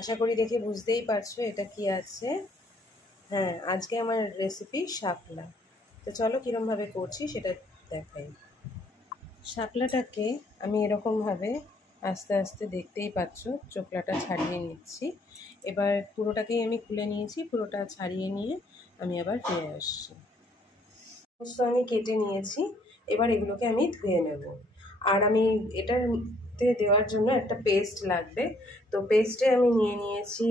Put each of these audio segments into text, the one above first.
আশা করি দেখে বুঝতেই পারছো এটা কি আছে। হ্যাঁ, আজকে আমার রেসিপি শাপলা। তো চলো কীরমভাবে করছি সেটা দেখাই। শাপলাটাকে আমি এরকমভাবে আস্তে আস্তে দেখতেই পাচ্ছ চোখলাটা ছাড়িয়ে নিচ্ছি। এবার পুরোটাকেই আমি খুলে নিয়েছি, পুরোটা ছাড়িয়ে নিয়ে আমি আবার ফিরে আসছি। সমস্ত আমি কেটে নিয়েছি, এবার এগুলোকে আমি ধুয়ে নেব। আর আমি এটাতে দেওয়ার জন্য একটা পেস্ট লাগবে। তো পেস্টে আমি নিয়ে নিয়েছি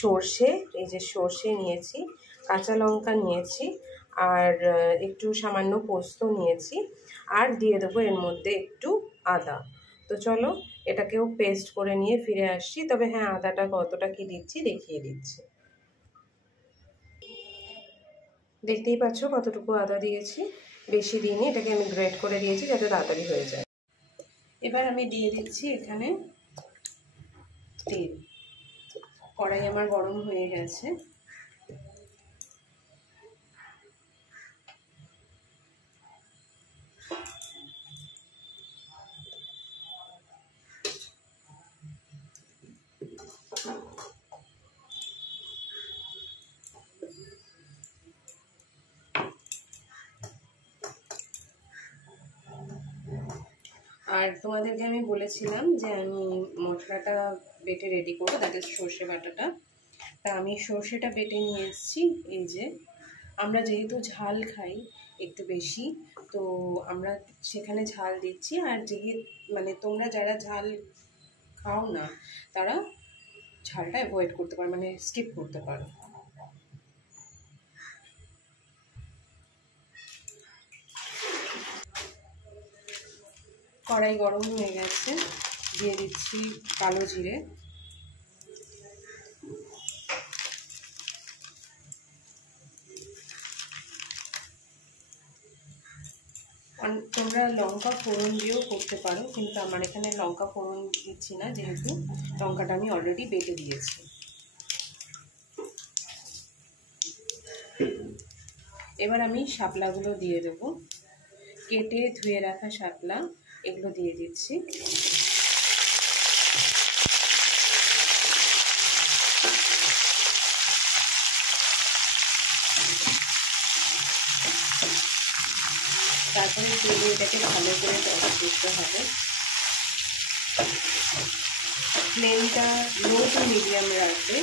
সর্ষে, এই যে সর্ষে নিয়েছি, কাঁচা লঙ্কা নিয়েছি, আর একটু সামান্য পোস্ত নিয়েছি, আর দিয়ে দেবো এর মধ্যে একটু আদা। তো চলো এটাকেও পেস্ট করে নিয়ে ফিরে আসছি। তবে হ্যাঁ, আদাটা কতটা কি দিচ্ছি দেখিয়ে দিচ্ছি। দেখতেই পাচ্ছ কতটুকু আদা দিয়েছি, বেশি দিইনি, এটাকে আমি গ্রেট করে দিয়েছি যাতে তাড়াতাড়ি হয়ে যায়। এবার আমি দিয়ে দিচ্ছি এখানে তেল। কড়াই আমার গরম হয়ে গেছে। আর তোমাদেরকে আমি বলেছিলাম যে আমি মশলাটা বেটে রেডি করবো, দ্যাট ইজ সর্ষে বাটাটা। তা আমি সর্ষেটা বেটে নিয়ে এসেছি। এই যে আমরা যেহেতু ঝাল খাই একটু বেশি, তো আমরা সেখানে ঝাল দিচ্ছি। আর মানে তোমরা যারা ঝাল খাও না তারা ঝালটা অ্যাভয়েড করতে পারো, মানে স্কিপ করতে পারো। কড়াই গরম হয়ে গেছে, দিয়ে দিচ্ছি কালো জিরে, তোমরা লঙ্কা ফোড়ন দিয়েও করতে পারো, কিন্তু আমার এখানে লঙ্কা ফোড়ন দিচ্ছি না, যেহেতু লঙ্কাটা আমি অলরেডি বেটে দিয়েছি। এবার আমি শাপলাগুলো দিয়ে দেব, কেটে ধুয়ে রাখা শাপলা এগুলো দিয়ে দিচ্ছি। তারপরে তেলে এটাকে ভালো করে টস করতে হবে। ফ্লেমটা লো টু মিডিয়াম রাখবে।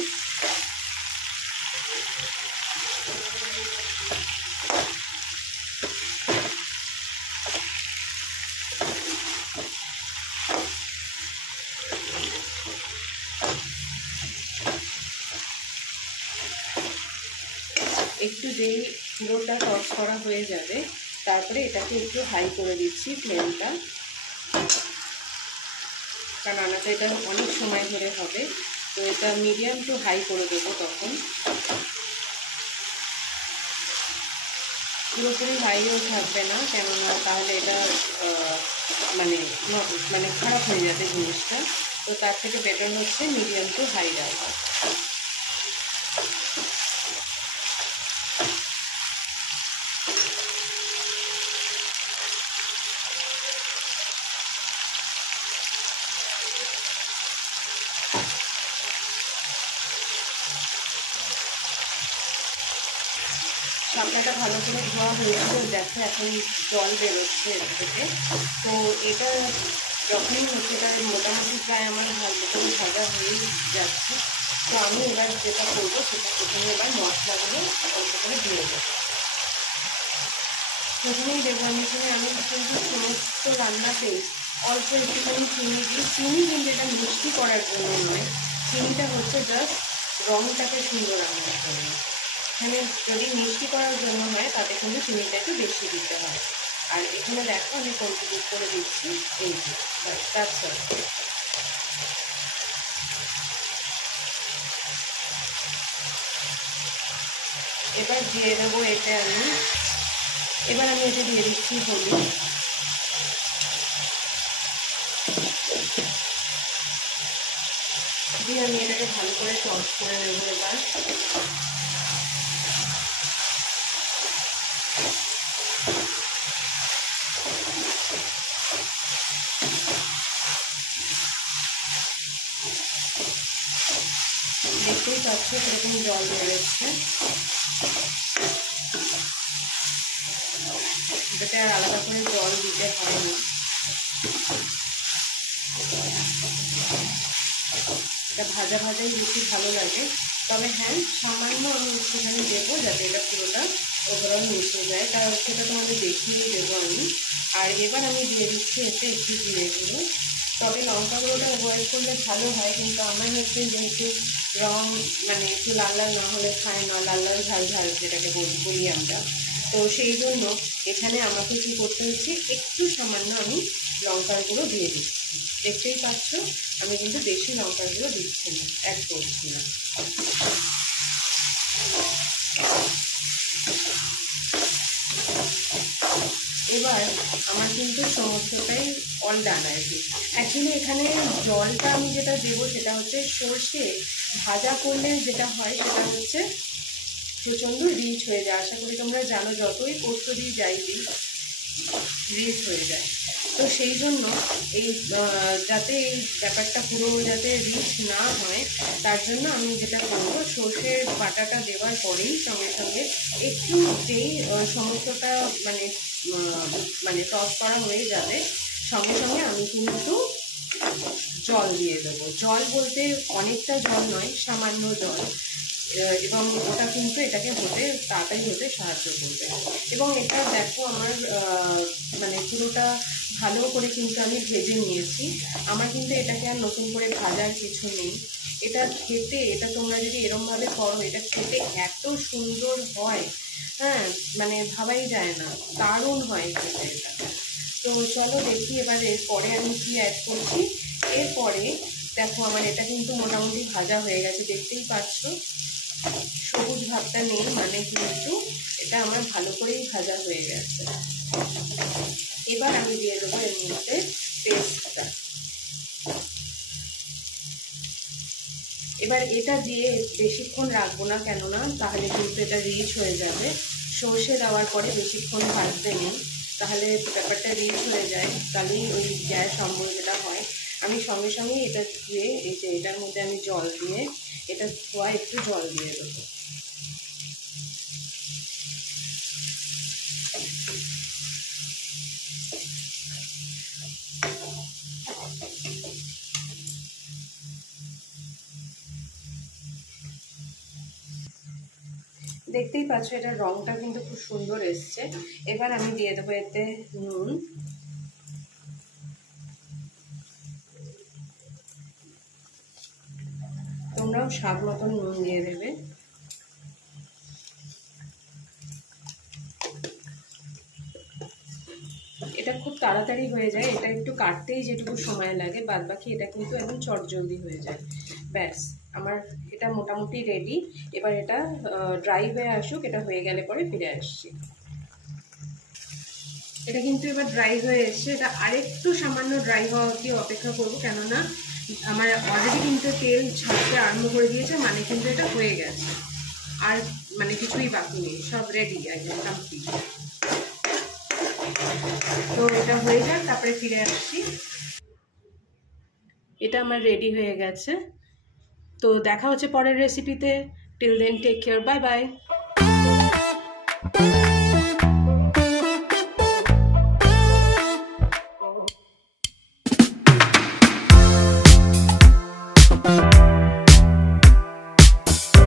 একটু যেই পুরোটা টস করা হয়ে যাবে তারপরে এটাকে একটু হাই করে দিচ্ছি ফ্লেমটা, কারণ রান্নাটা এটা অনেক সময় ধরে হবে। তো এটা মিডিয়াম টু হাই করে দেবো তখন। পুরোপুরি হাইও থাকবে না, কেননা তাহলে এটা মানে খারাপ হয়ে যাবে জিনিসটা। তো তার থেকে বেটার হচ্ছে মিডিয়াম টু হাই রাখা। শাপলাটা ভালো করে ধোয়া হয়েছিল, দেখো এখন জল বেরোচ্ছে এর থেকে। তো এটা যখনই সেটা মোটামুটি প্রায় আমার ভালো করে ভাজা হয়ে যাচ্ছে, তো আমি এবার যেটা করবো সেটা প্রথমে এবার মশলাগুলো অল্প করে দিয়ে দেবো। প্রথমেই দেবো আমি কিন্তু সমস্ত রান্নাতে অল্প একটুখানি চিনি দিই। চিনি কিন্তু এটা মিষ্টি করার জন্য নয়, চিনিটা হচ্ছে জাস্ট রঙটাকে সুন্দর আনার জন্য। এখানে যদি মিষ্টি করার জন্য হয় তাতে কিন্তু চিনিটা একটু বেশি দিতে হয়। আর এখানে দেখো আমি কন্ট্রিবিউট করে দিচ্ছি এই যে এবার দিয়ে দেবো এটা এবার আমি এটা দিয়ে দিচ্ছি হলুদ, দিয়ে আমি এটাকে ভালো করে টস করে নেবো। এবার পাচ্ছ সেরকম জল বেরোচ্ছে, এটাতে আর আলাদা করে জল দিতে হয় না। এটা ভাজা ভাজাই বেশি ভালো লাগে, তবে হ্যাঁ সামান্য আমি একটুখানি দেবো যাতে এটা পুরোটা ওভারঅল মিশে যায়, কারণ সেটা তোমাদের দেখিয়ে দেবো আমি। আর এবার আমি দিয়ে দিচ্ছি এতে একটু জিরে গুঁড়ো, তবে লঙ্কা গুঁড়োটা অ্যাভয়েড করলে ভালো হয়, কিন্তু আমার হচ্ছে যেহেতু রং মানে একটু লাল লাল না হলে খায় না, লাল লাল ঝাল ঝাল যেটাকে বলি আমরা, তো সেই জন্য এখানে আমাকে কী করতে হচ্ছে, একটু সামান্য আমি লঙ্কার গুঁড়ো দিয়ে দিচ্ছি। দেখতেই পাচ্ছ আমি কিন্তু বেশি লঙ্কার গুঁড়ো দিচ্ছি না, অ্যাড করছি না। এবার আমার কিন্তু সমস্তটাই অল ডান আর কি। অ্যাকচুয়ালি এখানে জলটা আমি যেটা দেবো সেটা হচ্ছে সর্ষে ভাজা করলে যেটা হয় সেটা হচ্ছে প্রচণ্ড রিচ হয়ে যায়। আশা করি তোমরা জানো, যতই পোস্ত দিয়ে যাই দিই রিচ হয়ে যায়। তো সেই জন্য এই যাতে এই ব্যাপারটা পুরো যাতে রিচ না হয়, তার জন্য আমি যেটা করবো, সর্ষের বাটাটা দেওয়ার পরেই সঙ্গে সঙ্গে একটু যেই সমস্তটা মানে টস করা হয়ে যাবে, সঙ্গে সঙ্গে আমি কিন্তু জল দিয়ে দেবো। জল বলতে অনেকটা জল নয়, সামান্য জল, এবং ওটা কিন্তু এটাকে তাড়াতাড়ি হতে সাহায্য করবে। এবং এটা দেখো আমার মানে পুরোটা ভালো করে কিন্তু আমি ভেজে নিয়েছি। আমার কিন্তু এটাকে আর নতুন করে ভাজার কিছু নেই। এটা খেতে, এটা তোমরা যদি এরমভাবে করো, এটা খেতে এত সুন্দর হয়, হ্যাঁ মানে ভাবাই যায় না, দারুণ হয় খেতে এটা। তো চলো দেখি এবারে এরপরে আমি কি অ্যাড করছি। এরপরে দেখো আমার এটা কিন্তু মোটামুটি ভাজা হয়ে গেছে, দেখতেই পাচ্ছ সবুজ ভাবটা নেই, মানে কিন্তু এটা আমার ভালো করেই ভাজা হয়ে গেছে। এবার আমি দিয়ে দেবো এর মধ্যে পেস্টটা। এবার এটা দিয়ে বেশিক্ষণ রাখবো না, কেননা তাহলে কিন্তু এটা রিচ হয়ে যাবে। সর্ষে দেওয়ার পরে বেশিক্ষণ ভাজতে নেই, তাহলে ব্যাপারটা রিচ হয়ে যায়, তাহলেই ওই গ্যাস অম্বল যেটা হয়। আমি সঙ্গে সঙ্গে এটা ধুয়ে, এই যে এটার মধ্যে আমি জল দিয়ে, এটা ধোয়া একটু জল দিয়ে দেবো। দেখতেই পাচ্ছ এটার রংটা কিন্তু খুব সুন্দর এসছে। এবার আমি দিয়ে দেবো এতে নুন, তোমরাও স্বাদ মতন নুন দিয়ে দেবে। এটা খুব তাড়াতাড়ি হয়ে যায়, এটা একটু কাটতেই যেটুকু সময় লাগে, বাদ বাকি এটা কিন্তু একদম চটজলদি হয়ে যায়। ব্যাস আমার এটা মোটামুটি রেডি। এবার এটা ড্রাই হয়ে আসুক, এটা হয়ে গেলে পরে ফিরে আসছি। এটা কিন্তু এবার ড্রাই হয়ে এসছে, এটা আরেকটু সামান্য ড্রাই হওয়া অবধি অপেক্ষা করবো, কেননা আমার অলরেডি কিন্তু তেল ছাড়তে আরম্ভ করে দিয়েছে, মানে কিন্তু এটা হয়ে গেছে, আর মানে কিছুই বাকি নেই, সব রেডি একদম কমপ্লিট। তো এটা হয়ে যাক, তারপরে ফিরে আসছি। এটা আমার রেডি হয়ে গেছে, তো দেখা হচ্ছে পরের রেসিপিতে। Till then take care, bye by.